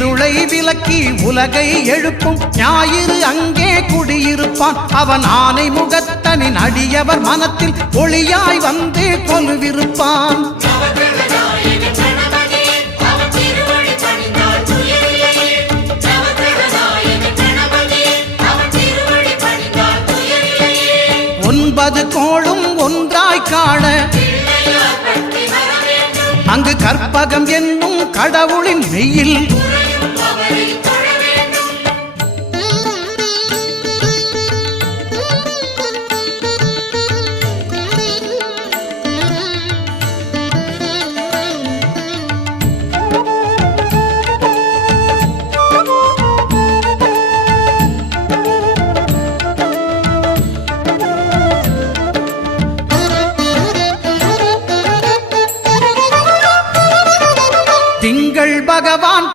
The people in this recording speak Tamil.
இருளை விலக்கி உலகை எழுப்பும் ஞாயிறு அங்கே குடியிருப்பான். அவன் ஆனை முகத்தனின் அடியவர் மனத்தில் ஒளியாய் வந்து கொலுவிருப்பான். ஒன்பது கோளும் ஒன்றாய் காண அங்கு கற்பகம் என்னும் கடவுளின் மெய்யில்